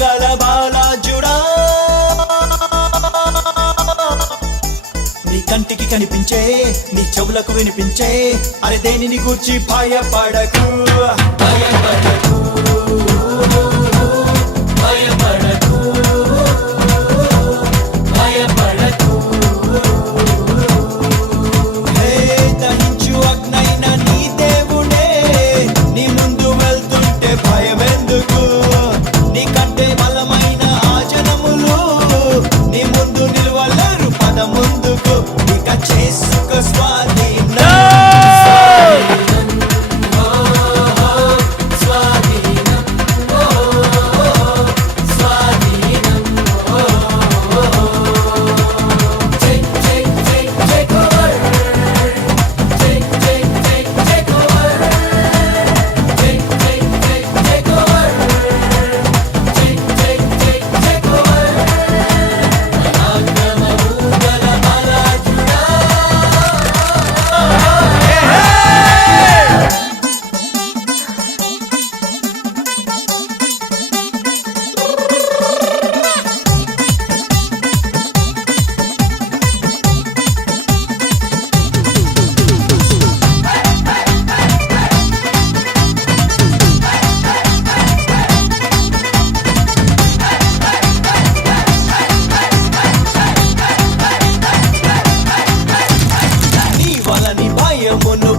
గల బాలాజుడా, నీ కంటికి కనిపించే, నీ చెవులకు వినిపించే, అరే దేనిని గూర్చి భయపడకు, భయపడకు, భయపడకు, భయపడకు. హే దహించు అగ్నైన నీ దేవుడే నీ ముందు వెళ్తుంటే భయమెందుకు, నీ కంటే బలమైన ఆ జనములు నీ ముందు నిలవలేరు, పద ముందుకు, ఇక చేసుకో స్వాధీనం.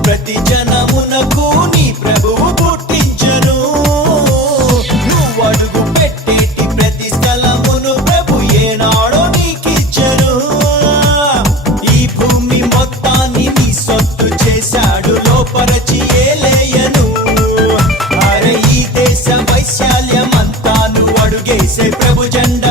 ప్రతి జనమునకు నీ ప్రభువు పుట్టించను, నువ్వు అడుగు పెట్టేటి ప్రతి స్థలమును ప్రభు ఏనాడో నీకిచ్చను. ఈ భూమి మొత్తాన్ని నీ సొత్తు చేశాడు, లోపరచి ఏలేయను. అరే ఈ దేశ వైశాల్యమంతా నువ్వు అడుగేసే ప్రభు జెండా